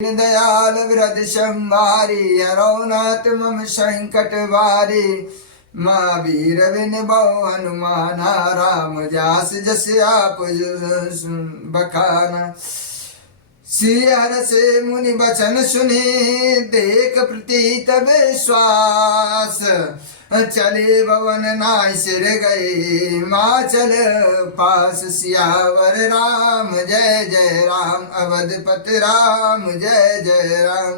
दयाल वृद्ध संभारी हरौनाथ मम संकट वारी। महावीर बिन बहु हनुमाना राम जास जस आप बखाना। सियहर से मुनि बचन सुने देख प्रतीत विश्वास। चले भवन नाय सिर गए माँ चल पास। सियावर राम जय जय राम अवधपति राम जय जय राम।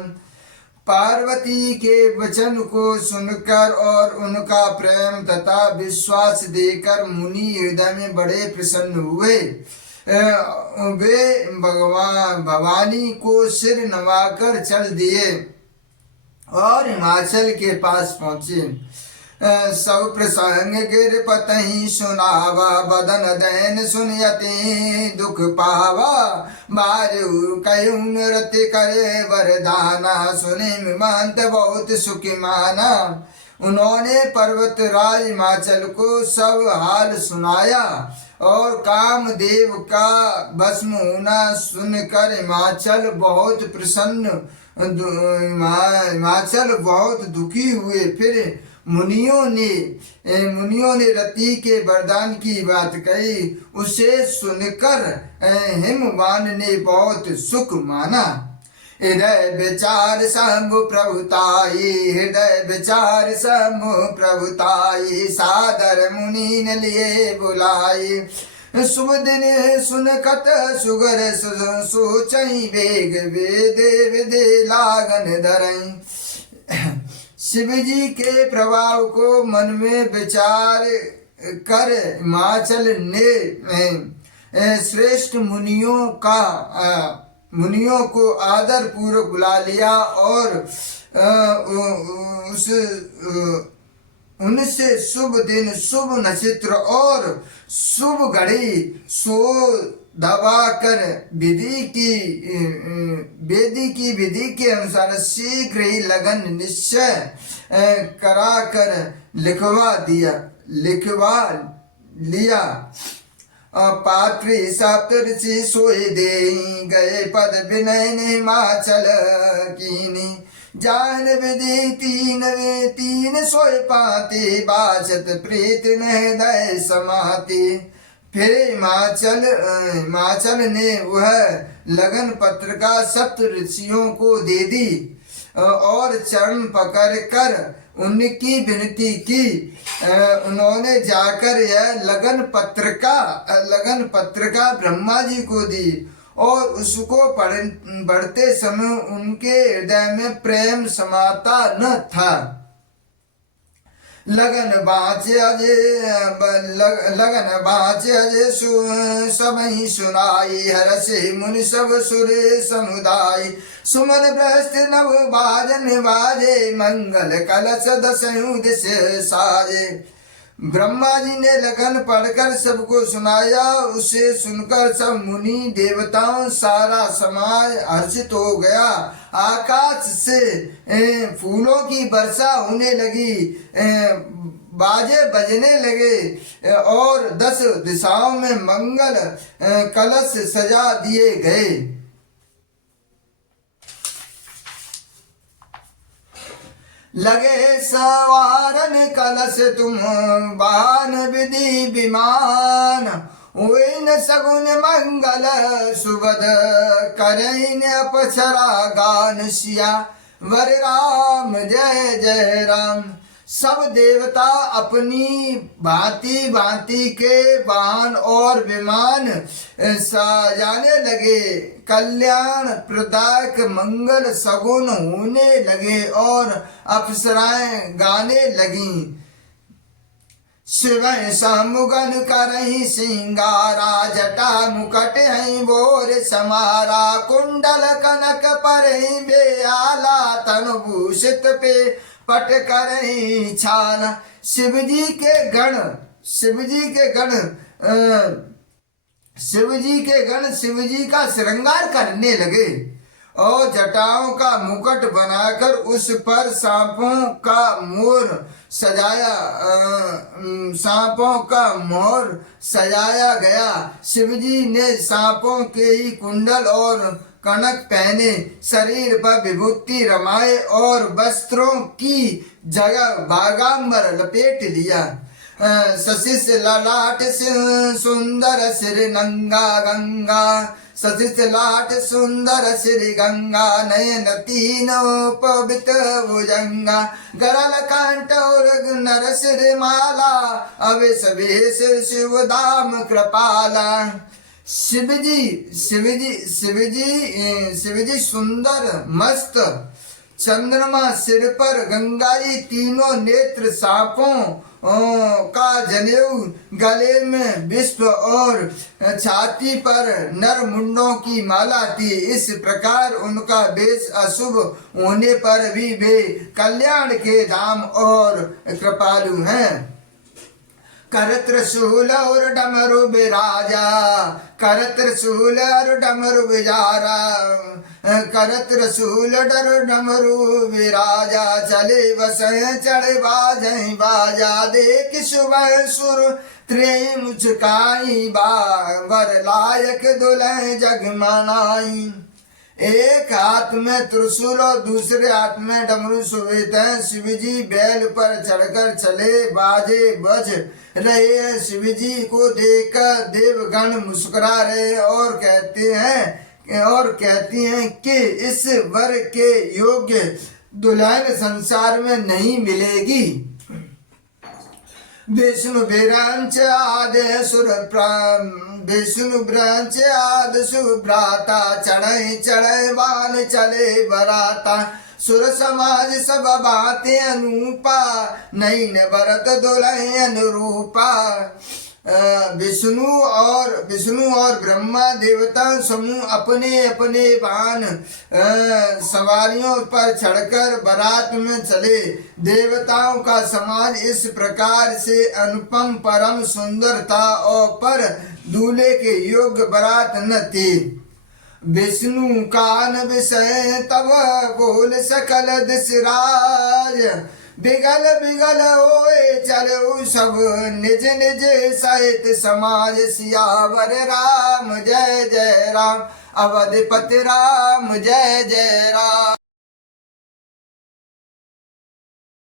पार्वती के वचन को सुनकर और उनका प्रेम तथा विश्वास देकर मुनि हृदय में बड़े प्रसन्न हुए। वे भगवान भवानी को सिर नवाकर चल दिए और हिमाचल के पास पहुँचे। सब प्रसंग गिर पतहि सुनावा बदन दैन सुनयति दुख पावा। बाजू कयु नृत्य करे वरदाना सुने मिमांत बहुत सुखी माना। उन्होंने पर्वत राज हिमाचल को सब हाल सुनाया और कामदेव का भस्म होना सुनकर हिमाचल बहुत प्रसन्न हिमाचल बहुत दुखी हुए। फिर मुनियों ने रति के वरदान की बात कही। उसे सुनकर हिमवान ने बहुत सुख माना। हृदय विचार शंभु प्रभुताई हृदय विचार शंभु प्रभुताई। सादर मुनि ने लिए बुलाई। शुभ दिन सुनकत सुगर सोचई वेग वेदे वेदे लागन धरई। शिव जी के प्रभाव को मन में विचार कर हिमाचल ने श्रेष्ठ मुनियों को आदर पूर्वक बुला लिया और उनसे शुभ दिन शुभ नक्षत्र और शुभ घड़ी सो दबाकर विधि के अनुसार शीघ्र ही लगन निश्चय कराकर लिखवा लिया। पात्री सप्तऋषि सोए दे गए पद विनय हिमाचल कीनी। जान विधि तीन सोए पाते बाचत प्रीत हृदय समाते। फिर हिमाचल ने वह लगन पत्रिका सप्त ऋषियों को दे दी और चरण पकड़ कर उनकी विनती की। उन्होंने जाकर यह लगन पत्रिका ब्रह्मा जी को दी और उसको पढ़ते समय उनके हृदय में प्रेम समाता न था। लगन बाँचे अजय सबहि सुनाई। हरषि मुनि सब सुर समुदाय। सुमन ब्रस्त नव बाजन बाजे मंगल कलश दसहु दिश साजे। ब्रह्मा जी ने लगन पढ़कर सबको सुनाया। उसे सुनकर सब मुनि देवताओं सारा समाज हर्षित हो गया। आकाश से फूलों की वर्षा होने लगी, बाजे बजने लगे और 10 दिशाओं में मंगल कलश सजा दिए गए। लगे सवारन कलश तुम बान विधि विमान। हुए सगुन मंगल सुबद करें अपसरा गान। सिया वर राम जय जय राम। सब देवता अपनी भांति भांति के वाहन और विमान सजाने लगे। कल्याण प्रदायक मंगल सगुन होने लगे और अप्सराएं गाने लगीं। शिव समुगन करहि सिंगारा जटा मुकट हई बोर समारा। कुंडल कनक परहि बेआला तनु भूषित पे पट करहि छाला। शिव जी के गण शिव जी का श्रृंगार करने लगे और जटाओं का मुकुट बनाकर उस पर सांपों का मोर सजाया गया। शिवजी ने सांपों के ही कुंडल और कनक पहने, शरीर पर विभूति रमाए और वस्त्रों की जगह बागांबर लपेट लिया। सशिष ललाट सुंदर सिर नंगा गंगा, सशिष लाट सुंदर श्री गंगा, नयन तीनों पवित्र भुजंगा, गरल कंठ और नर सिर माला, अवेश वेश शिव धाम कृपाला। शिवजी सुंदर मस्त, चंद्रमा सिर पर, गंगाई तीनों नेत्र, सांपों का जनेऊ गले में विश्व और छाती पर नर मुंडों की माला थी। इस प्रकार उनका वेश अशुभ होने पर भी वे कल्याण के धाम और कृपालु हैं। कर त्रिशूल और डमरू बिराजा, कर त्रिशूल और डमरू बिजारा, कर त्रिशूल डर डमरू बिराजा, चले बसें चढ़े बाजें बाजा, देख सुबह सुर त्रेई मुचकाई, बाबर लायक दुल्हन जग मनाई। एक हाथ में त्रिशूल और दूसरे हाथ में डमरू सुवित हैं। शिवजी बैल पर चढ़कर चले, बाजे बज रहे हैं। शिवजी को देखकर देवगण मुस्कुरा रहे और कहती हैं कि इस वर के योग्य दुल्हन संसार में नहीं मिलेगी। विष्णु बिरंच आदि सुर विष्णु ब्रंच आदि सुभ्राता, चढ़े चढ़े बान चले बराता, सुर समाज सब बातें अनूपा, नैन भरत दुल्हन अनुरूपा। विष्णु और ब्रह्मा देवता समूह अपने अपने वाहन सवारियों पर चढ़कर बारात में चले। देवताओं का समाज इस प्रकार से अनुपम परम सुंदर था और पर दूल्हे के योग्य बारात न थी। विष्णु कान विषय तब बोल सकल दिशराज, बिगल बिगल होए चलो सब निज निज सहित समाज। सियावर राम जय जय राम, अवधपति राम जय जय राम।